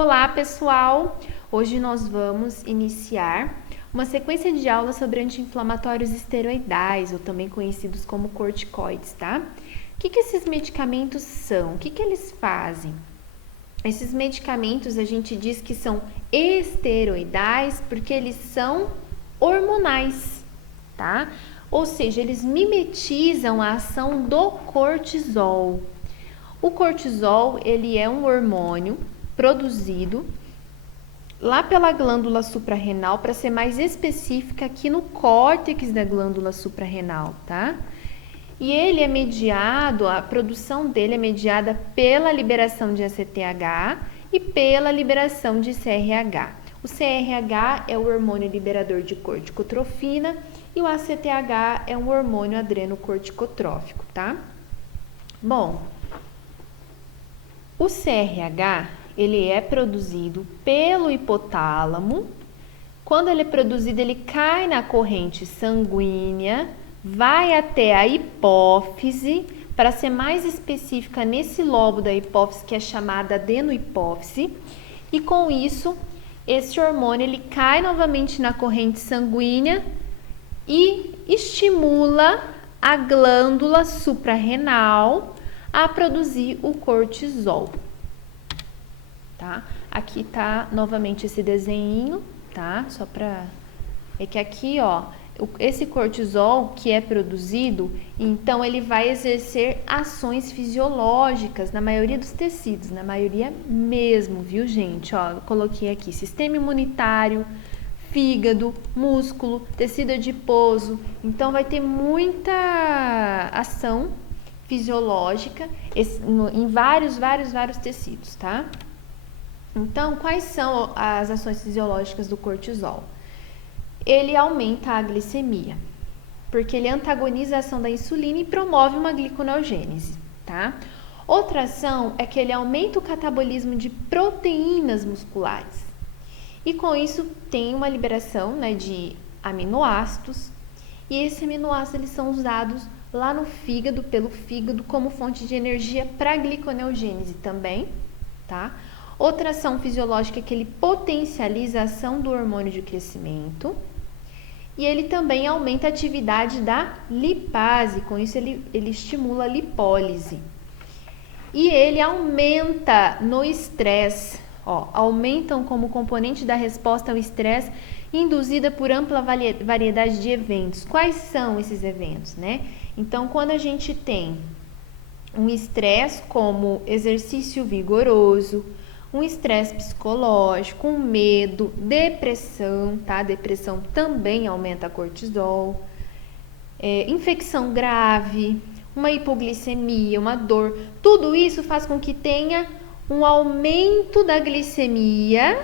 Olá, pessoal! Hoje nós vamos iniciar uma sequência de aulas sobre anti-inflamatórios esteroidais, ou também conhecidos como corticoides, tá? O que esses medicamentos são? O que eles fazem? Esses medicamentos a gente diz que são esteroidais porque eles são hormonais, tá? Ou seja, eles mimetizam a ação do cortisol. O cortisol, ele é um hormônio produzido lá pela glândula suprarrenal, para ser mais específica, aqui no córtex da glândula suprarrenal, tá? E ele é mediado, a produção dele é mediada pela liberação de ACTH e pela liberação de CRH. O CRH é o hormônio liberador de corticotrofina e o ACTH é um hormônio adrenocorticotrófico, tá? Bom, o CRH, ele é produzido pelo hipotálamo. Quando ele é produzido, ele cai na corrente sanguínea, vai até a hipófise, para ser mais específica, nesse lobo da hipófise, que é chamada adenohipófise, e com isso, esse hormônio, ele cai novamente na corrente sanguínea e estimula a glândula suprarrenal a produzir o cortisol, tá? Aqui tá novamente esse desenho, tá? Só pra... É que aqui, ó, esse cortisol que é produzido, então ele vai exercer ações fisiológicas na maioria dos tecidos, na maioria mesmo, viu, gente? Ó, eu coloquei aqui sistema imunitário, fígado, músculo, tecido adiposo, então vai ter muita ação fisiológica em vários tecidos, tá? Então, quais são as ações fisiológicas do cortisol? Ele aumenta a glicemia, porque ele antagoniza a ação da insulina e promove uma gliconeogênese, tá? Outra ação é que ele aumenta o catabolismo de proteínas musculares. E com isso tem uma liberação, né, de aminoácidos, e esses aminoácidos eles são usados lá no fígado, pelo fígado, como fonte de energia para a gliconeogênese também, tá? Outra ação fisiológica é que ele potencializa a ação do hormônio de crescimento e ele também aumenta a atividade da lipase, com isso ele estimula a lipólise. E ele aumenta no estresse, aumentam como componente da resposta ao estresse induzida por ampla variedade de eventos. Quais são esses eventos, né? Então, quando a gente tem um estresse como exercício vigoroso, um estresse psicológico, um medo, depressão, tá? Depressão também aumenta cortisol, infecção grave, uma hipoglicemia, uma dor, tudo isso faz com que tenha um aumento da glicemia,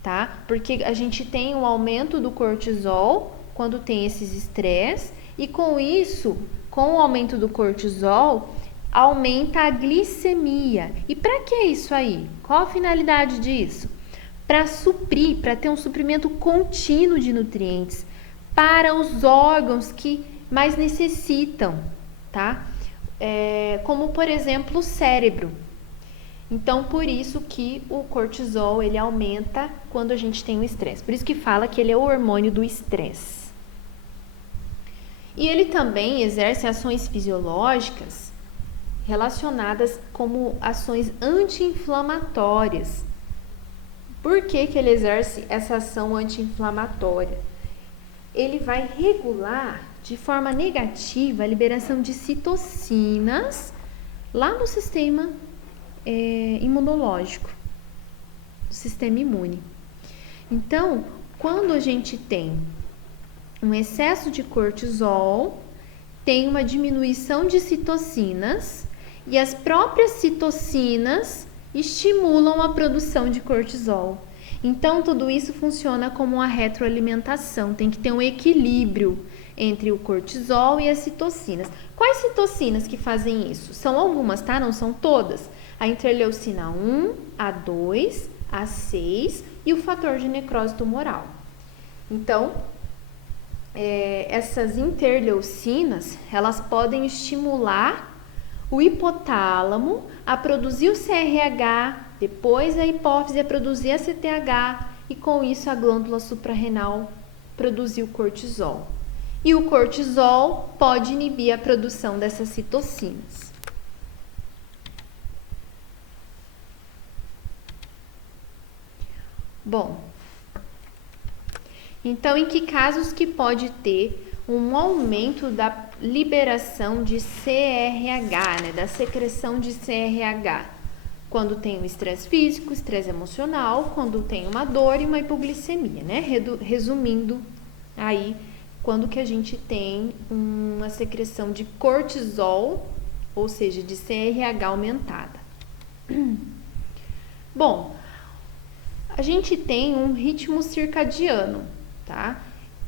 tá? Porque a gente tem um aumento do cortisol quando tem esses estresses e com isso, com o aumento do cortisol, aumenta a glicemia. E para que isso aí? Qual a finalidade disso? Para suprir, para ter um suprimento contínuo de nutrientes para os órgãos que mais necessitam, tá? Como, por exemplo, o cérebro. Então, por isso que o cortisol, ele aumenta quando a gente tem o estresse. Por isso que fala que ele é o hormônio do estresse. E ele também exerce ações fisiológicas relacionadas como ações anti-inflamatórias. Por que ele exerce essa ação anti-inflamatória? Ele vai regular de forma negativa a liberação de citocinas lá no sistema imunológico, sistema imune. Então, quando a gente tem um excesso de cortisol, tem uma diminuição de citocinas e as próprias citocinas estimulam a produção de cortisol. Então, tudo isso funciona como uma retroalimentação, tem que ter um equilíbrio entre o cortisol e as citocinas. Quais citocinas que fazem isso? São algumas, tá? Não são todas. A interleucina 1, a 2, a 6 e o fator de necrose tumoral. Então, essas interleucinas, elas podem estimular o hipotálamo a produzir o CRH, Depois a hipófise a produzir ACTH e com isso a glândula suprarrenal produzir o cortisol. E o cortisol pode inibir a produção dessas citocinas. Bom, então em que casos que pode ter um aumento da liberação de CRH, né, da secreção de CRH? Quando tem um estresse físico, estresse emocional, quando tem uma dor e uma hipoglicemia, né? Resumindo aí, quando que a gente tem uma secreção de cortisol, ou seja, de CRH aumentada. Bom, a gente tem um ritmo circadiano, tá?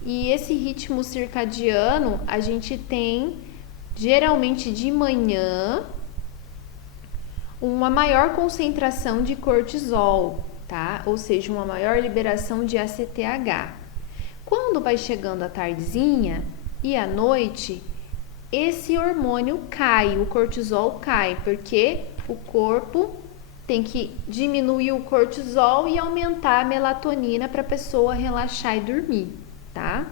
E esse ritmo circadiano a gente tem geralmente de manhã uma maior concentração de cortisol, tá? Ou seja, uma maior liberação de ACTH. Quando vai chegando a tardezinha e à noite, esse hormônio cai, o cortisol cai, porque o corpo tem que diminuir o cortisol e aumentar a melatonina para a pessoa relaxar e dormir, tá?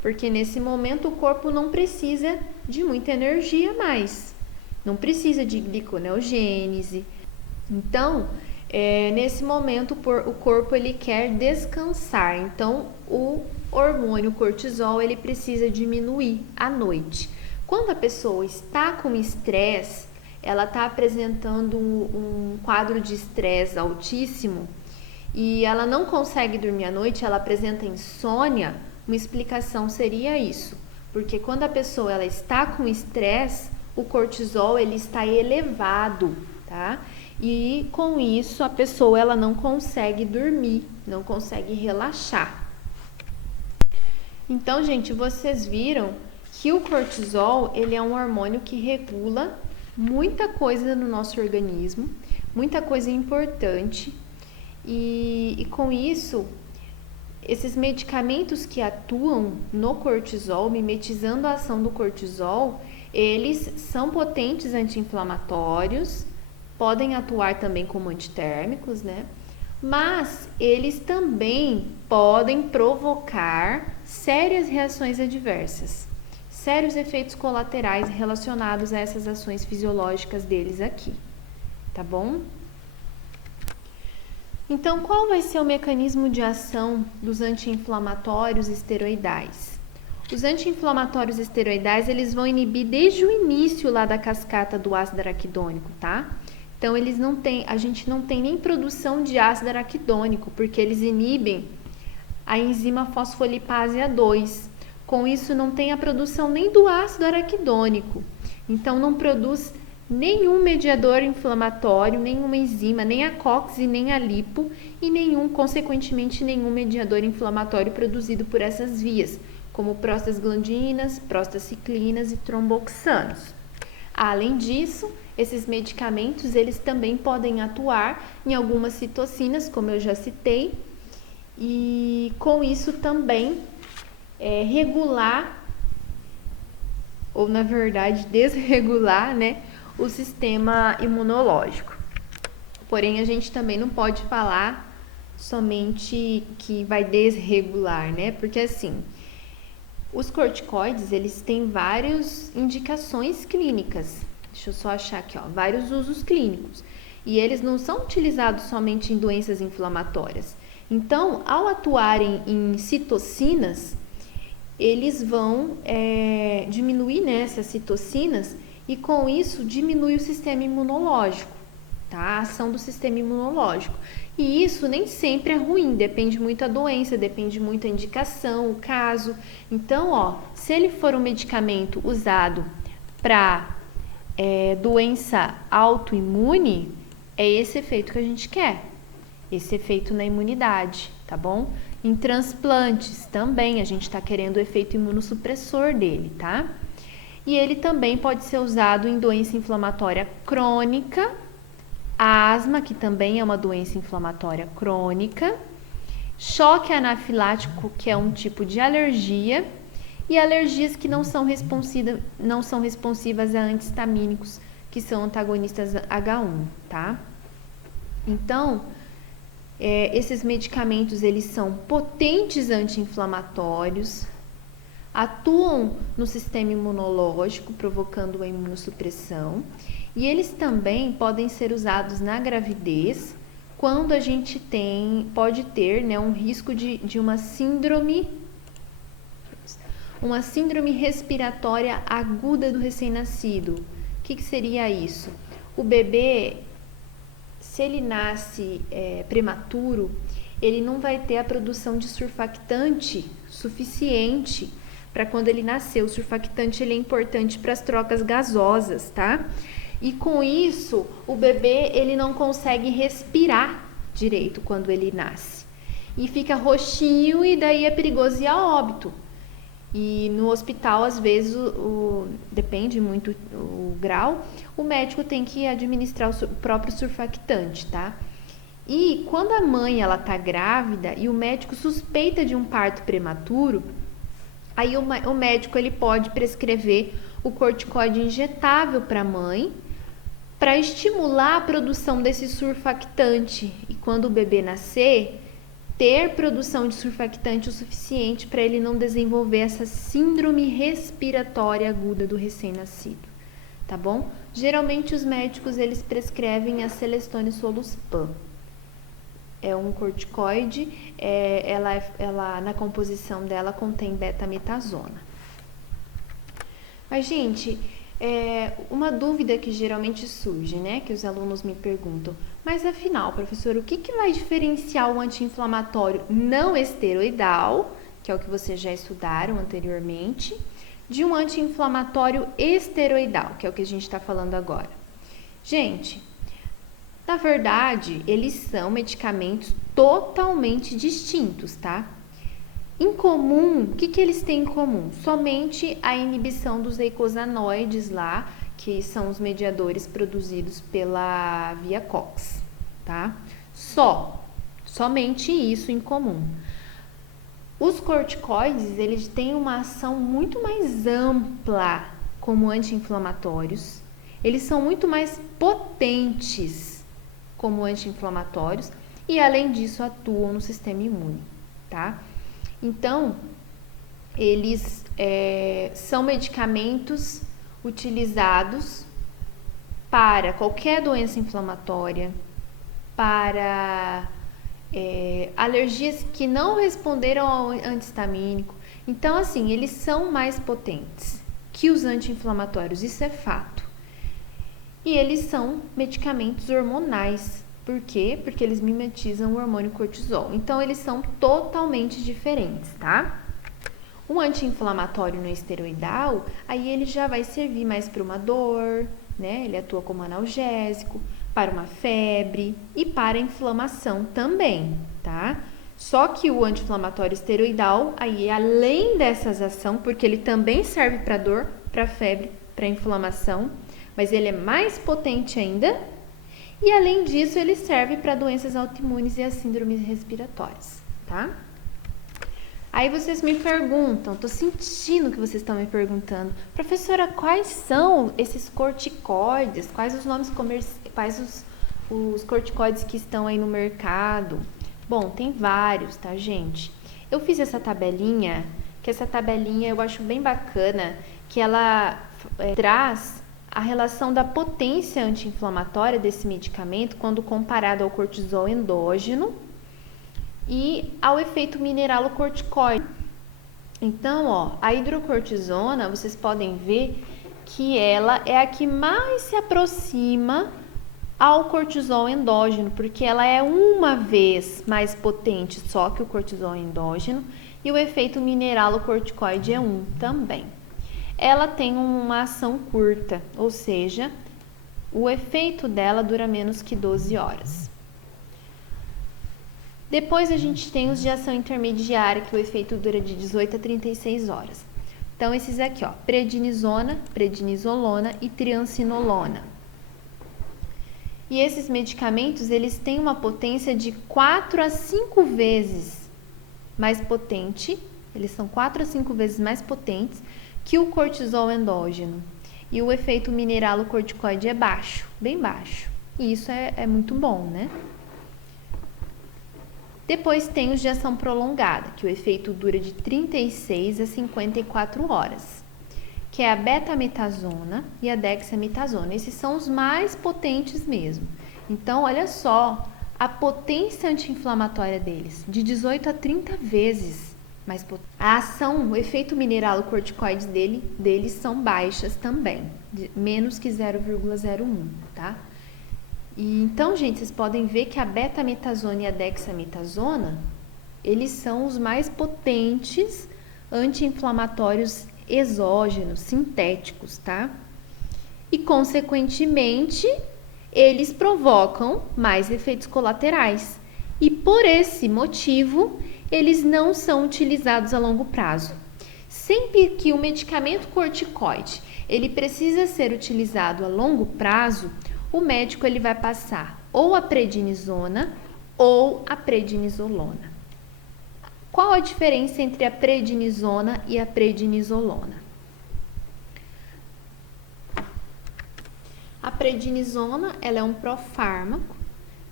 Porque nesse momento o corpo não precisa de muita energia mais, não precisa de gliconeogênese. Então, nesse momento o corpo ele quer descansar, então o hormônio cortisol ele precisa diminuir à noite. Quando a pessoa está com estresse, ela está apresentando um quadro de estresse altíssimo e ela não consegue dormir à noite, ela apresenta insônia, uma explicação seria isso, porque quando a pessoa ela está com estresse, o cortisol ele está elevado, tá? E com isso a pessoa ela não consegue dormir, não consegue relaxar. Então, gente, vocês viram que o cortisol ele é um hormônio que regula muita coisa no nosso organismo, muita coisa importante, e com isso, esses medicamentos que atuam no cortisol, mimetizando a ação do cortisol, eles são potentes anti-inflamatórios, podem atuar também como antitérmicos, né? Mas eles também podem provocar sérias reações adversas, sérios efeitos colaterais relacionados a essas ações fisiológicas deles aqui, tá bom? Então, qual vai ser o mecanismo de ação dos anti-inflamatórios esteroidais? Os anti-inflamatórios esteroidais, eles vão inibir desde o início lá da cascata do ácido araquidônico, tá? Então, a gente não tem nem produção de ácido araquidônico, porque eles inibem a enzima fosfolipase A2. Com isso, não tem a produção nem do ácido araquidônico. Então, não produz nenhum mediador inflamatório, nenhuma enzima, nem a COX e nem a lipo, e consequentemente, nenhum mediador inflamatório produzido por essas vias, como prostaglandinas, prostaciclinas e tromboxanos. Além disso, esses medicamentos, eles também podem atuar em algumas citocinas, como eu já citei, e com isso também regular, ou na verdade desregular, né, o sistema imunológico. Porém, a gente também não pode falar somente que vai desregular, né, porque assim, os corticoides, eles têm várias indicações clínicas. Deixa eu só achar aqui, ó, vários usos clínicos. E eles não são utilizados somente em doenças inflamatórias. Então, ao atuarem em citocinas, eles vão diminuir, né, essas citocinas e com isso diminui o sistema imunológico, tá? A ação do sistema imunológico. E isso nem sempre é ruim, depende muito da doença, depende muito da indicação, o caso. Então, ó, se ele for um medicamento usado para doença autoimune, é esse efeito que a gente quer, esse efeito na imunidade, tá bom? Em transplantes também, a gente está querendo o efeito imunossupressor dele, tá? E ele também pode ser usado em doença inflamatória crônica, asma, que também é uma doença inflamatória crônica, choque anafilático, que é um tipo de alergia, e alergias que não são responsivas a antihistamínicos, que são antagonistas H1, tá? Então, esses medicamentos, eles são potentes anti-inflamatórios, atuam no sistema imunológico, provocando a imunossupressão, e eles também podem ser usados na gravidez, quando a gente pode ter, né, um risco de uma síndrome respiratória aguda do recém-nascido. O que seria isso? O bebê, se ele nasce prematuro, ele não vai ter a produção de surfactante suficiente para quando ele nascer. O surfactante ele é importante para as trocas gasosas, tá? E com isso, o bebê ele não consegue respirar direito quando ele nasce. E fica roxinho e daí é perigoso ir a óbito. E no hospital, às vezes, depende muito o grau, o médico tem que administrar o próprio surfactante, tá? E quando a mãe ela tá grávida e o médico suspeita de um parto prematuro, aí o médico ele pode prescrever o corticoide injetável para a mãe, para estimular a produção desse surfactante. E quando o bebê nascer, ter produção de surfactante o suficiente para ele não desenvolver essa síndrome respiratória aguda do recém-nascido, tá bom? Geralmente os médicos eles prescrevem a Celestone Soluspam. É um corticoide, ela na composição dela contém betametasona. Mas, gente, uma dúvida que geralmente surge, né, que os alunos me perguntam, mas afinal, professor, o que vai diferenciar o anti-inflamatório não esteroidal, que é o que vocês já estudaram anteriormente, de um anti-inflamatório esteroidal, que é o que a gente está falando agora? Gente, na verdade, eles são medicamentos totalmente distintos, tá? Em comum, o que eles têm em comum? Somente a inibição dos eicosanoides lá, que são os mediadores produzidos pela via COX, tá? Somente isso em comum. Os corticoides, eles têm uma ação muito mais ampla como anti-inflamatórios. Eles são muito mais potentes como anti-inflamatórios e, além disso, atuam no sistema imune, tá? Então, eles são medicamentos utilizados para qualquer doença inflamatória, para alergias que não responderam ao anti-histamínico. Então, assim, eles são mais potentes que os anti-inflamatórios, isso é fato. E eles são medicamentos hormonais. Por quê? Porque eles mimetizam o hormônio cortisol. Então, eles são totalmente diferentes, tá? Um anti-inflamatório não esteroidal, aí ele já vai servir mais para uma dor, né? Ele atua como analgésico, para uma febre e para inflamação também, tá? Só que o anti-inflamatório esteroidal, aí além dessas ações, porque ele também serve para dor, para febre, para inflamação, mas ele é mais potente ainda. E além disso, ele serve para doenças autoimunes e as síndromes respiratórias, tá? Aí vocês me perguntam, tô sentindo que vocês estão me perguntando, professora, quais são esses corticoides? Quais os nomes quais os corticoides que estão aí no mercado? Bom, tem vários, tá, gente? Eu fiz essa tabelinha, que essa tabelinha eu acho bem bacana, que ela traz a relação da potência anti-inflamatória desse medicamento quando comparado ao cortisol endógeno e ao efeito mineralocorticoide. Então, ó, a hidrocortisona, vocês podem ver que ela é a que mais se aproxima ao cortisol endógeno, porque ela é uma vez mais potente só que o cortisol endógeno e o efeito mineralocorticoide é também. Ela tem uma ação curta, ou seja, o efeito dela dura menos que 12 horas. Depois a gente tem os de ação intermediária, que o efeito dura de 18 a 36 horas. Então, esses aqui, ó, prednisona, prednisolona e triancinolona. E esses medicamentos, eles têm uma potência de 4 a 5 vezes mais potente, eles são 4 a 5 vezes mais potentes que o cortisol endógeno. E o efeito mineralocorticoide é baixo, bem baixo. E isso é muito bom, né? Depois tem os de ação prolongada, que o efeito dura de 36 a 54 horas, que é a betametasona e a dexametasona. Esses são os mais potentes mesmo. Então, olha só a potência anti-inflamatória deles, de 18 a 30 vezes mais potente. A ação, o efeito mineralocorticoide deles são baixas também, menos que 0,01, tá? E, então, gente, vocês podem ver que a betametasona e a dexametasona, eles são os mais potentes anti-inflamatórios exógenos, sintéticos, tá? E, consequentemente, eles provocam mais efeitos colaterais. E, por esse motivo, eles não são utilizados a longo prazo. Sempre que o medicamento corticoide, ele precisa ser utilizado a longo prazo, o médico ele vai passar ou a prednisona ou a prednisolona. Qual a diferença entre a prednisona e a prednisolona? A prednisona, ela é um profármaco,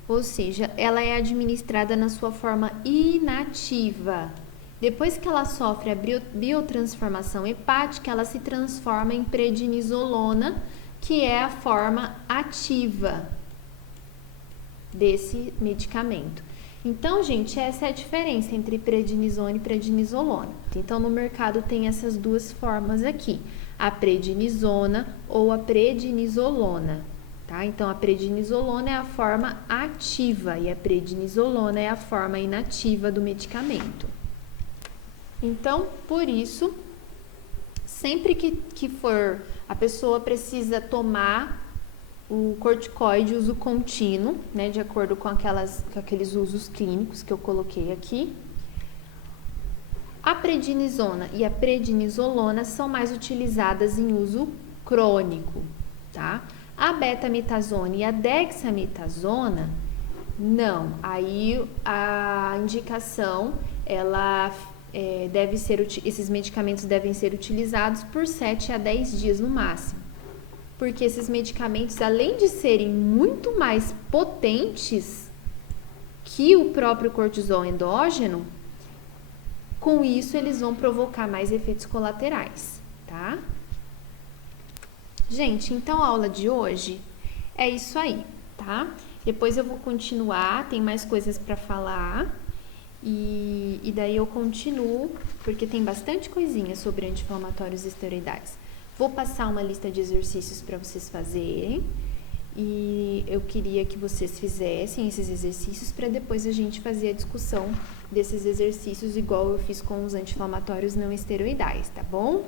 ou seja, ela é administrada na sua forma inativa. Depois que ela sofre a biotransformação hepática, ela se transforma em prednisolona, que é a forma ativa desse medicamento. Então, gente, essa é a diferença entre prednisona e prednisolona. Então, no mercado tem essas duas formas aqui, a prednisona ou a prednisolona, tá? Então, a prednisolona é a forma ativa e a prednisolona é a forma inativa do medicamento. Então, por isso, sempre que for, a pessoa precisa tomar o corticoide uso contínuo, né, de acordo com aqueles usos clínicos que eu coloquei aqui. A prednisona e a prednisolona são mais utilizadas em uso crônico, tá? A betametasona e a dexametasona, não. Aí a indicação, esses medicamentos devem ser utilizados por 7 a 10 dias no máximo. Porque esses medicamentos, além de serem muito mais potentes que o próprio cortisol endógeno, com isso eles vão provocar mais efeitos colaterais, tá? Gente, então a aula de hoje é isso aí, tá? Depois eu vou continuar, tem mais coisas para falar e daí eu continuo, porque tem bastante coisinha sobre anti-inflamatórios esteroidais. Vou passar uma lista de exercícios para vocês fazerem e eu queria que vocês fizessem esses exercícios para depois a gente fazer a discussão desses exercícios igual eu fiz com os anti-inflamatórios não esteroidais, tá bom?